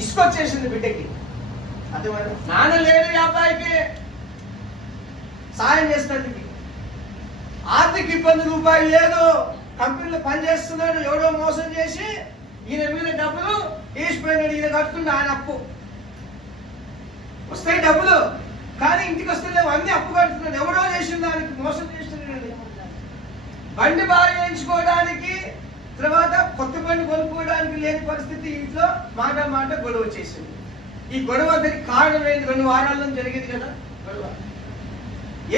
ఇసుకొచ్చేసింది బిడ్డకి. అర్థమైనా? నాన్న లేడు ఈ అబ్బాయికి సాయం చేస్తానికి. ఆర్థిక ఇబ్బంది రూపాయి లేదు, కంపెనీలో పనిచేస్తున్నాడు, ఎవడో మోసం చేసి ఈయన మీద డబ్బులు వేసిపోయినాడు, ఈయన కడుతుండే ఆయన అప్పు. వస్తాయి డబ్బులు, కానీ ఇంటికి వస్తలేవు, అన్ని అప్పు కడుతున్నాడు, ఎవడో చేసిన దానికి మోసం చేస్తున్నాడు. బండి బాగా చేయించుకోవడానికి, తర్వాత కొత్త బండి కొనుక్కోవడానికి లేని పరిస్థితి, ఇంట్లో మాట మాట గొడవ చేసింది. ఈ గొడవ దానికి కారణం ఏంటి? 2 వారాల నుంచి జరిగింది కదా గొడవ.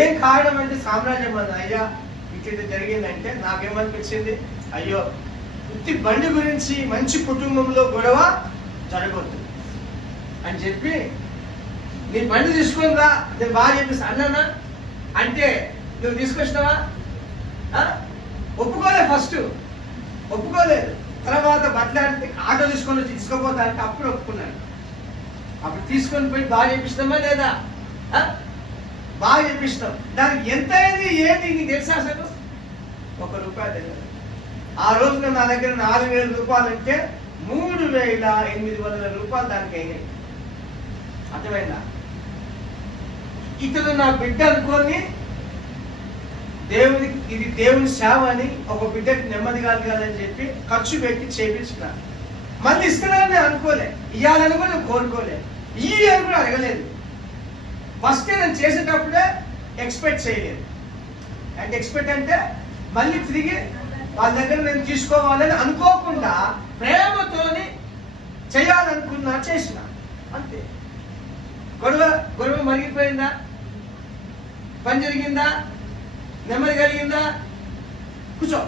ఏం కారణం అంటే సామ్రాజ్యం అన్న అయ్యా ఇట్లా జరిగిందంటే నాకేమనిపించింది, అయ్యో ఉత్తి బండి గురించి మంచి కుటుంబంలో గొడవ జరగొద్దు అని చెప్పి, నీ బండి తీసుకొని రా నేను బాగా చెప్పేసి అన్నానా అంటే నువ్వు తీసుకొచ్చినావా? ఒప్పుకోలేదు, ఫస్ట్ ఒప్పుకోలేదు. తర్వాత బట్లాడితే ఆటో తీసుకొని వచ్చి తీసుకుపోతానికి అప్పుడు ఒప్పుకున్నాను. అప్పుడు తీసుకొని పోయి బాగా చేపిస్తామా లేదా? బాగా చేపిస్తాం. దానికి ఎంత అయింది ఏంటి నీకు తెలుసా? అసలు ₹1 తెలియదు. ఆ రోజున నా దగ్గర 4,000 రూపాయలు అంటే 3,800 రూపాయలు దానికి అయినాయి. అర్థమైందా? ఇతడు నా బిడ్డ అనుకోని దేవునికి ఇది దేవుని సేవ అని ఒక బిడ్డకి నెమ్మది కలగాలని చెప్పి ఖర్చు పెట్టి చేపించిన. మళ్ళీ ఇస్తున్నానని అనుకోలే, ఇవ్వాలని కూడా నేను కోరుకోలే, ఈ అని కూడా అడగలేదు. ఫస్ట్ నేను చేసేటప్పుడే ఎక్స్పెక్ట్ చేయలేదు. అంటే ఎక్స్పెక్ట్ అంటే మళ్ళీ తిరిగి వాళ్ళ దగ్గర నేను తీసుకోవాలని అనుకోకుండా ప్రేమతోని చేయాలనుకున్నా, చేసిన అంతే. గొడవ మరిగిపోయిందా? పని జరిగిందా? నెమ్మది కలిగిందా? కూర్చో.